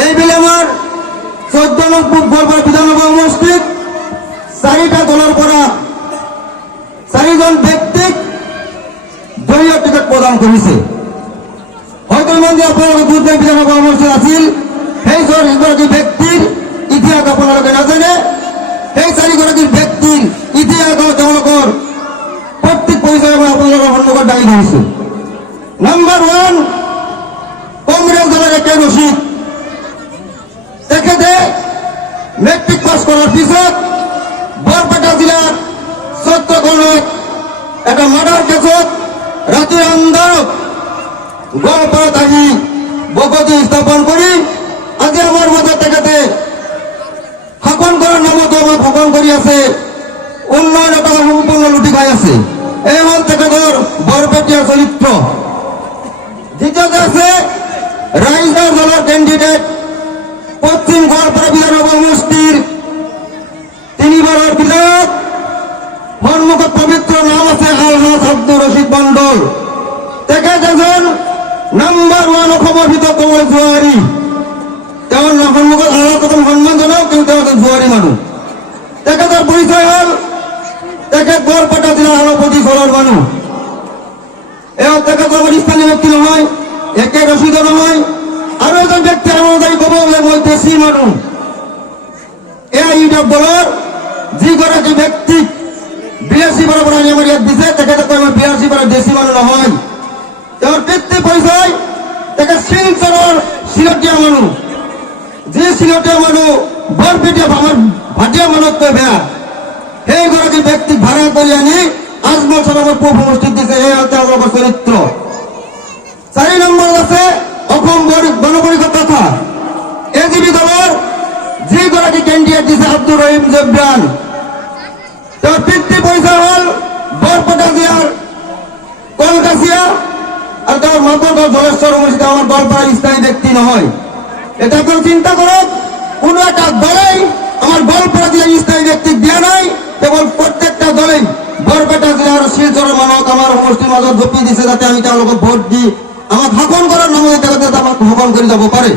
এই বিলে আমার 14 নং গোলপাড়া বিধানসভা সমষ্টিত 4টা দলের পৰা 4জন ব্যক্তিক দলীয় টিকেট প্রদান করেছে। হয়তো মন্দির আপনারা বুঝবেন বিধানসভা সমষ্টি আছিল সেই এগৰাকী ব্যক্তির ইতিহাস আপোনালোকে নাজানে। সেই 4গৰাকী ব্যক্তির ইতিহাস তেওঁলোকৰ প্রত্যেক পরিচয় মই আপোনালোকৰ সন্মুখত দাঙি ধৰিছো। নাম্বার 1 কংগ্রেস দলের একে রশিদ। তেখেতে মেট্রিক পাস করার পিছত বরপেটা জেলার সত্যগণত একটা মার্ডার কেসত রাতের আন্ধারত গোলপাড়াত আহি বসতি স্থাপন করে আজি আমার মধ্যে তেখেতে শাসন করার নামতো আমাক শাসন কৰি আছে, উন্নয়ন টাকা সম্পূর্ণ লুটি খাই আছে। এই হল তেখেতৰ বৰপেটীয়া চরিত্র। দ্বিতীয়তে আছে রাইজদার দলের ক্যান্ডিডেট পশ্চিম গোয়ালপাড়া বিধানসভা সমষ্টির 3বারের বিধায়ক, সন্মুখত পবিত্র নাম আছে আলহাজ আব্দুর রশিদ মন্ডল। তেখেত এজন নাম্বার 1 অসমৰ ভিতৰত কমল জুৱাৰী। তেওঁৰ সন্মুখত আলহাজ সন্মান জনাওক, কিন্তু তেওঁ এজন জুৱাৰী মানুহ। তেখেতৰ পৰিচয় হল তেখেত বৰপেটা জিলাৰ সভাপতি চলৰ মানুহ। এওঁ তেখেতৰ স্থানীয় ব্যক্তি নহয়, একে রশিদ নহয়। আৰু এজন ব্যক্তি আমাক কব বোলে মই দেশী মানুহ। এয়া ইউটিউব দলৰ যিগৰাকী ব্যক্তিক বিএসি পৰা আনি আমাৰ ইয়াত দিছে, তেখেতে কয় মই বিএসি পৰা দেশী মানুহ নহয়। তেওঁৰ পিতৃ পৰিচয় তেখেত শিলচৰৰ চিলতীয়া মানুহ। যি চিলতীয়া মানুহ বৰপেটীয়া আমাৰ ভাটিয়া মানুহতকৈ বেয়া, সেইগৰাকী ব্যক্তিক ভাড়া কৰি আনি আজমল চৰমৰ পূব সমষ্টিত দিছে। এই হ'ল তেওঁলোকৰ চৰিত্ৰ। 4 নম্বৰত আছে অসম গণ পৰিষদ তথা এজিবি দলৰ যিগৰাকী কেন্দ্ৰীয় দিছে আব্দুর রহিম জেব্রান। তেওঁৰ পিতৃ পৰিচয় হল বৰপেটা জিলাৰ কলকাছিয়া, আৰু তেওঁৰ মাকৰ ঘৰ জলেশ্বৰ সমষ্টিত। আমাৰ গোৱালপাড়াৰ স্থায়ী ব্যক্তি নহয়। এটা কেউ চিন্তা কৰক, কোনো এটা দলেই আমার গোৱালপাড়া জিলার স্থায়ী ব্যক্তিক দিয়া নাই। কেবল প্রত্যেকটা দলেই বৰপেটা জিলার শিলচৰৰ মানুহক আমাৰ সমষ্টিৰ মাজত জপি দিছে, যাতে আমি তেওঁলোকক ভোট দি আমাক শাসন করার নামে তেখেতে আমাক শাসন কৰি যাব পাৰে।